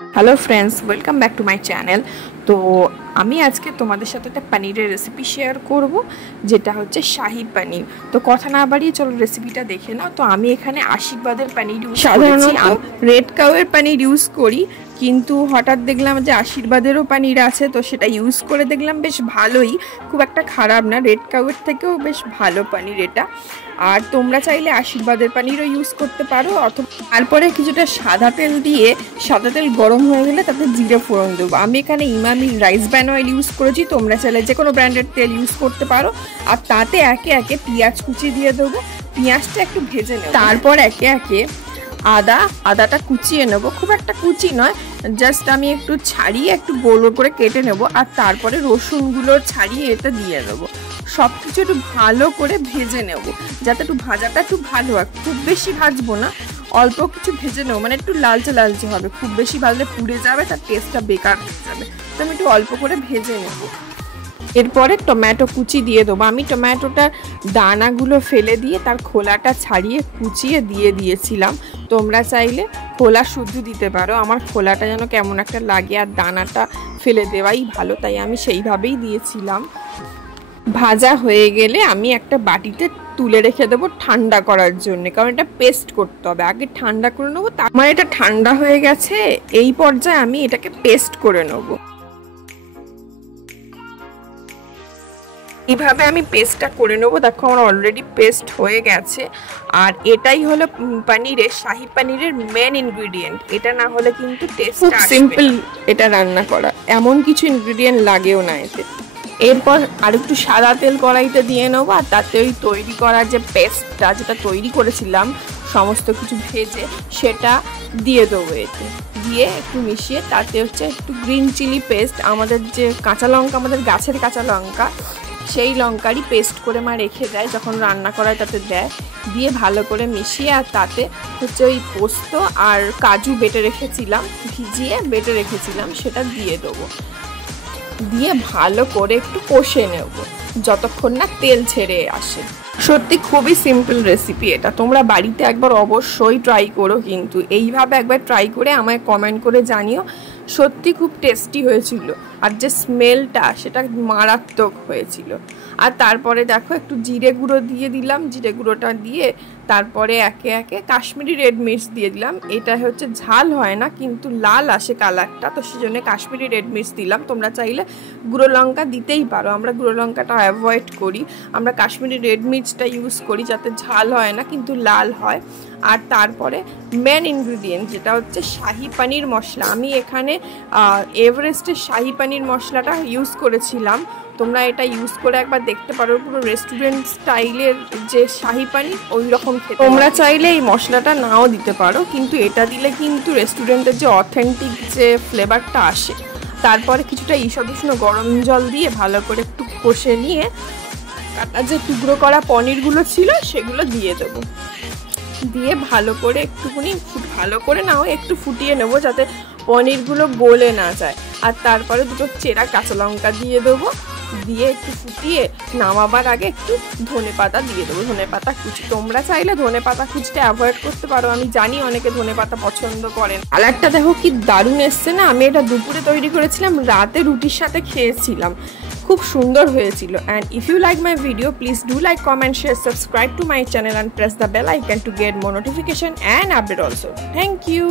Hello friends, welcome back to my channel. তো আমি আজকে তোমাদের সাথে একটা পনিরের রেসিপি শেয়ার করব, যেটা হচ্ছে শাহি পনির। তো কথা না বাড়িয়ে চলো রেসিপিটা দেখে নাও। তো আমি এখানে আশীর্বাদের পনির ইউজ করেছি। রেড কাউয়ের পনির ইউজ করি, কিন্তু হঠাৎ দেখলাম যে আশীর্বাদেরও পনির আছে, তো সেটা ইউজ করে দেখলাম বেশ ভালোই, খুব একটা খারাপ না। রেড কাউয়ের থেকেও বেশ ভালো পনির এটা। আর তোমরা চাইলে আশীর্বাদের পনিরও ইউজ করতে পারো, অথবা তারপরে কিছুটা সাদা তেল দিয়ে, সাদা তেল গরম হয়ে গেলে তাতে জিরে ফোড়ন দেবো। আমি এখানে Emami rice bran oil use করেছি, তোমরা চাইলে যে কোনো ব্র্যান্ডের তেল ইউজ করতে পারো। আর তাতে একে একে পেঁয়াজ কুচি দিয়ে দেবো, পেঁয়াজটা একটু ভেজে নেবো। তারপর একে একে আদাটা কুচিয়ে নেবো, খুব একটা কুচি নয়, জাস্ট আমি একটু ছাড়িয়ে একটু গোল করে কেটে নেবো। আর তারপরে রসুনগুলো ছাড়িয়ে এটা দিয়ে দেবো। সব কিছু একটু ভালো করে ভেজে নেবো, যাতে একটু ভাজাটা একটু ভালো হয়। খুব বেশি ভাজবো না, অল্প কিছু ভেজে নেবো, মানে একটু লালচে লালচে হবে। খুব বেশি ভাজলে পুড়ে যাবে, তার টেস্টটা বেকার হয়ে যাবে। তো আমি একটু অল্প করে ভেজে নেবো। এরপরে টমেটো কুচি দিয়ে দেবো। আমি টমেটোটার দানাগুলো ফেলে দিয়ে তার খোলাটা ছাড়িয়ে কুচিয়ে দিয়ে দিয়েছিলাম। তোমরা চাইলে খোলা শুদ্ধ দিতে পারো, আমার খোলাটা যেন কেমন একটা লাগে আর দানাটা ফেলে দেওয়াই ভালো, তাই আমি সেইভাবেই দিয়েছিলাম। ভাজা হয়ে গেলে আমি একটা বাটিতে তুলে রেখে দেবো ঠান্ডা করার জন্য, কারণ এটা পেস্ট করতে হবে। আগে ঠান্ডা করে নেবো। আমার এটা ঠান্ডা হয়ে গেছে, এই পর্যায়ে আমি এটাকে পেস্ট করে নেবো। এইভাবে আমি পেস্টটা করে নেবো। দেখো আমার অলরেডি পেস্ট হয়ে গেছে। আর এটাই হলো পনিরের, শাহি পনিরের মেন ইনগ্রিডিয়েন্ট। এটা না হলে কিন্তু টেস্ট সিম্পল এটা রান্না করা, এমন কিছু ইনগ্রিডিয়েন্ট লাগেও না এতে। এরপর আর একটু সাদা তেল কড়াইতে দিয়ে নেবো, আর তাতে ওই তৈরি করার যে পেস্টটা, যেটা তৈরি করেছিলাম সমস্ত কিছু ভেজে, সেটা দিয়ে দেবো। এতে দিয়ে একটু মিশিয়ে তাতে হচ্ছে একটু গ্রিন চিলি পেস্ট, আমাদের যে কাঁচা লঙ্কা, আমাদের গাছের কাঁচা লঙ্কা, সেই লঙ্কারই পেস্ট করে মা রেখে দেয়, যখন রান্না করায় তাতে দেয়। দিয়ে ভালো করে মিশিয়ে আর তাতে হচ্ছে ওই পোস্ত আর কাজু বেটে রেখেছিলাম, ভিজিয়ে বেটে রেখেছিলাম, সেটা দিয়ে দেবো। দিয়ে ভালো করে একটু কষে নেব যতক্ষণ না তেল ছেড়ে আসে। সত্যি খুবই সিম্পল রেসিপি এটা, তোমরা বাড়িতে একবার অবশ্যই ট্রাই করো। কিন্তু এইভাবে একবার ট্রাই করে আমায় কমেন্ট করে জানিও। সত্যি খুব টেস্টি হয়েছিল, আর যে স্মেলটা সেটা মারাত্মক হয়েছিল। আর তারপরে দেখো একটু জিরে গুঁড়ো দিয়ে দিলাম, জিরে গুঁড়োটা দিয়ে তারপরে একে একে কাশ্মীরি রেড মির্চ দিয়ে দিলাম। এটা হচ্ছে ঝাল হয় না, কিন্তু লাল আসে কালারটা, তো সেজন্য কাশ্মীরি রেড মির্চ দিলাম। তোমরা চাইলে গুঁড়ো লঙ্কা দিতেই পারো, আমরা গুঁড়ো লঙ্কাটা অ্যাভয়েড করি, আমরা কাশ্মীরি রেড মির্চটা ইউজ করি, যাতে ঝাল হয় না কিন্তু লাল হয়। আর তারপরে মেন ইনগ্রিডিয়েন্ট যেটা হচ্ছে শাহি পনির মশলা। আমি এখানে এভারেস্টের শাহি পনির মশলাটা ইউজ করেছিলাম। তোমরা এটা ইউজ করে একবার দেখতে পারো, পুরো রেস্টুরেন্ট স্টাইলের যে শাহি পনির ওই রকম খেতে। তোমরা চাইলে এই মশলাটা নাও দিতে পারো, কিন্তু এটা দিলে কিন্তু রেস্টুরেন্টের যে অথেন্টিক যে ফ্লেভারটা আসে। তারপরে কিছুটা ঈষদ উষ্ণ গরম জল দিয়ে ভালো করে একটু কষে নিয়ে কাটা যে টুকরো করা পনিরগুলো ছিল সেগুলো দিয়ে দেবো। দিয়ে ভালো করে একটুখানি ভালো করে না হয় একটু ফুটিয়ে নেবো, যাতে পনিরগুলো গলে না যায়। আর তারপরে দুটো চেরা কাঁচা লঙ্কা দিয়ে দেবো, দিয়ে একটু ফুটিয়ে নামাবার আগে একটু ধনেপাতা দিয়ে দেবো, ধনেপাতা কুচি। তোমরা চাইলে ধনেপাতা কুচিটা অ্যাভয়েড করতে পারো, আমি জানি অনেকে ধনেপাতা পছন্দ করেন। কালারটা দেখো কি দারুণ এসছে না। আমি এটা দুপুরে তৈরি করেছিলাম, রাতে রুটির সাথে খেয়েছিলাম, খুব সুন্দর হয়েছিল। And if you like my video, please do like, comment, share, subscribe to my channel and press the bell icon to get more notification and update also. Thank you.